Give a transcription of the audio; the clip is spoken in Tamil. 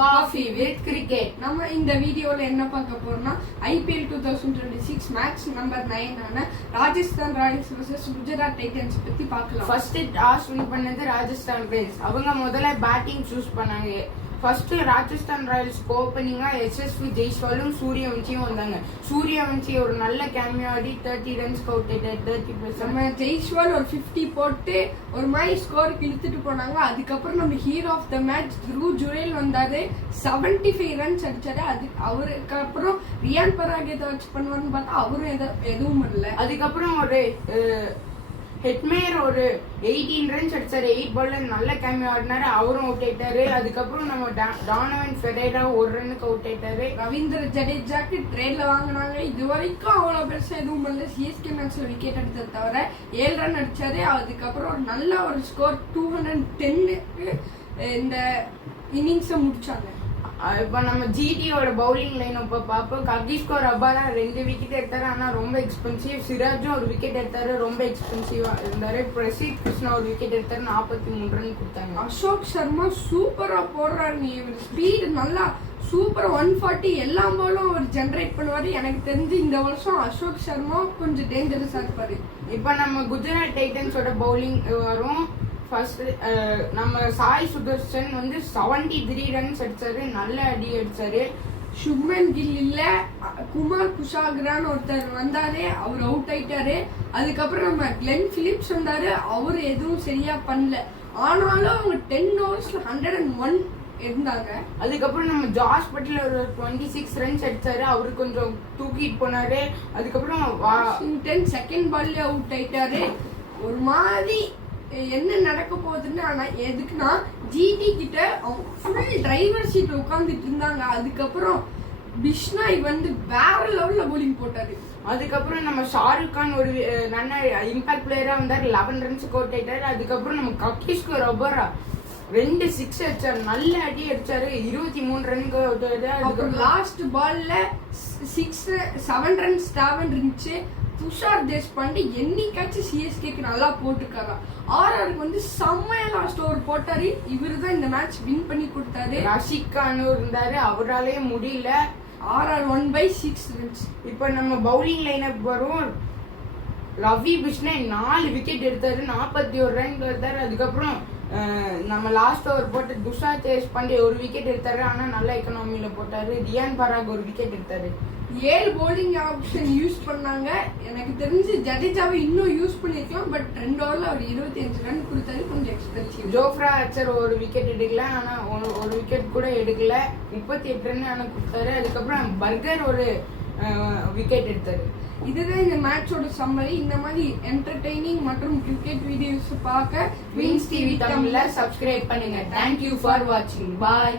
Coffee with cricket. நம்ம இந்த வீடியோல என்ன பார்க்க போறோம்னா IPL 2026 மேட்ச் நம்பர் 9 ஆன Rajasthan Royals vs Gujarat Titans பத்தி பார்க்கலாம். ஃபர்ஸ்ட் டாஸ் வின் பண்ணது ராஜஸ்தான் ராயல்ஸ். அவங்க முதல்ல பேட்டிங் சூஸ் பண்ணாங்க. ஃபர்ஸ்ட் ராஜஸ்தான் ராயல்ஸ் ஓப்பனிங்கா SSV ஜெய்ஸ்வாலும் சூரியவன்சியும் வந்தாங்க. சூரியவன்சி ஒரு நல்ல கேமியோ ஆடி 30 ரன்ஸ் அவுட் ஆயிட்டார். 30%. நம்ம ஜெய்ஸ்வால் ஒரு 50 போட்டு ஒரு மாதிரி ஸ்கோர் இழுத்துட்டு போனாங்க. அதுக்கப்புறம் நம்ம hero of the match Dhruv Jurel வந்தாரு. 75 ரன்ஸ் அடிச்சாரு. அவருக்கு அப்புறம் ரியான் பராக் ஏதோ வச்சு பண்ணுவான்னு பார்த்தா அவரும் எதுவும் பண்ணல. அதுக்கப்புறம் ஒரு ஹெட்மேயர் ஒரு 18 ரன்ஸ் அடிச்சாரு. 8 பால்ல நல்ல கேமியோ ஆடினாரு. அவரும் அவுட் ஆயிட்டாரு. அதுக்கப்புறம் நம்ம டானவன் ஃபெரேரா ஒரு ரன்னுக்கு அவுட் ஆயிட்டாரு. ரவீந்திர ஜடேஜாக்கு ட்ரேட்ல வாங்கினாங்க. இது வரைக்கும் அவ்வளவு பெருசா எதுவும் பண்ணல. CSK மேட்ச்ல விக்கெட் எடுத்ததை தவிர 7 ரன் அடிச்சாரு. அதுக்கப்புறம் நல்ல ஒரு ஸ்கோர் 210க்கு இந்த இன்னிங்ஸை முடிச்சாங்க. இப்ப நம்ம ஜிடியோட பவுலிங் லைன் இப்ப பார்ப்போம். ககிஸ்கோ ரபாரா 2 விக்கெட் எடுத்தாரு. ஆனா ரொம்ப எக்ஸ்பென்சிவ். சிராஜும் ஒரு விக்கெட் எடுத்தாரு. ரொம்ப எக்ஸ்பென்சிவா இருந்தாரு. பிரசித் கிருஷ்ணா ஒரு விக்கெட் எடுத்தாரு. 43 ரன் கொடுத்தாங்க. அசோக் சர்மா சூப்பரா போடுறாரு. ஸ்பீடு நல்லா சூப்பர் 140 எல்லா பாலும் அவர் ஜெனரேட் பண்ணுவாரு. எனக்கு தெரிஞ்சு இந்த வருஷம் அசோக் சர்மா கொஞ்சம் டேஞ்சரஸா இருப்பாரு. இப்ப நம்ம குஜராத் டைட்டன்ஸோட பவுலிங் வரும். ஃபர்ஸ்ட் நம்ம சாய் சுதர்ஷன் வந்து 73 ரன்ஸ் அடிச்சாரு. நல்ல அடி அடிச்சாரு. சுப்மன் கில் இல்ல, குமார் குஷாகரான்னு ஒருத்தர் வந்தாரு. அவர் அவுட் ஆயிட்டாரு. அதுக்கப்புறம் நம்ம கிளென் பிலிப்ஸ் வந்தாரு. அவர் எதுவும் சரியா பண்ணல. ஆனாலும் அவங்க 10 ஓவர்ஸ்ல 101 இருந்தாங்க. அதுக்கப்புறம் நம்ம ஜாஸ் பட்லர் ஒரு 26 ரன்ஸ் அடிச்சாரு. அவரு கொஞ்சம் தூக்கிட்டு போனாரு. அதுக்கப்புறம் வாஷிங்டன் செகண்ட் பால்ல அவுட் ஆயிட்டாரு. ஒரு மாதிரி என்ன நடக்க போகுதுன்னு. ஆனா எதுக்குன்னா ஜிடி கிட்ட ஃபுல் டிரைவர் சீட் உட்காந்துட்டு இருந்தாங்க. அதுக்கப்புறம் பிஷ்னாய் வந்து வேற லெவல்ல போலிங் போட்டாரு. அதுக்கப்புறம் நம்ம ஷாருக் கான் ஒரு நல்ல இம்பாக்ட் பிளேயரா வந்தாரு. 11 ரன்ஸ் அவுட் ஆயிட்டாரு. அதுக்கப்புறம் நம்ம ககிஸ்கோ ரபாரா 2 6 அடிச்சாரு. நல்ல அடி அடிச்சாரு. 23 ரன்க்கு அவுட் ஆயிட்டாரு. அதுக்கப்புறம் லாஸ்ட் பால்ல 7 ரன்ஸ் டாவன் இருந்துச்சு. துஷார் தேஷ்பாண்டே என்னைக்காச்சும் CSKக்கு நல்லா போட்டுருக்காரா. RRக்கு வந்து செம்மையா லாஸ்ட் ஓவர் போட்டாரு. இவரு தான் இந்த மேட்ச் வின் பண்ணி கொடுத்தாரு. ரஷிக் கான் இருந்தாரு. அவராலே முடியல. RR 1/6 runs. இப்ப நம்ம பவுலிங் லைனப் வரும். ரவி பிஷ்னாய் 4 விக்கெட் எடுத்தாரு. 41 ரன் எடுத்தாரு. அதுக்கப்புறம் நம்ம லாஸ்ட் ஓவர் போட்டு துஷார் தேஷ்பாண்டே ஒரு விக்கெட் எடுத்தாரு. ஆனா நல்ல எக்கனாமில போட்டாரு. ரியான் பராக் ஒரு விக்கெட் எடுத்தாரு. 7 போலிங் ஆப்ஷன் யூஸ் பண்ணாங்க. எனக்கு தெரிஞ்சு ஜடேஜாவை இன்னும் யூஸ் பண்ணிருக்கலாம். பட் 2 ஓவர்ல அவர் 25 ரன் கொடுத்தாரு. கொஞ்சம் எக்ஸ்பென்சிவ். ஜோஃப்ரா ஆர்ச்சர் ஒரு விக்கெட் எடுக்கல. ஆனா ஒரு விக்கெட் கூட எடுக்கல. 38 ரன் ஆனா கொடுத்தாரு. அதுக்கப்புறம் பர்கர் ஒரு விக்கெட் எடுத்தாரு. இதுதான் இந்த மேட்சோட சம்மரி. இந்த மாதிரி என்டர்டெய்னிங் மற்றும் கிரிக்கெட் வீடியோஸ் பார்க்க வின்ஸ் டிவி தமிழ்ல சப்ஸ்கிரைப் பண்ணுங்க. தேங்க்யூ ஃபார் வாட்சிங். பாய்.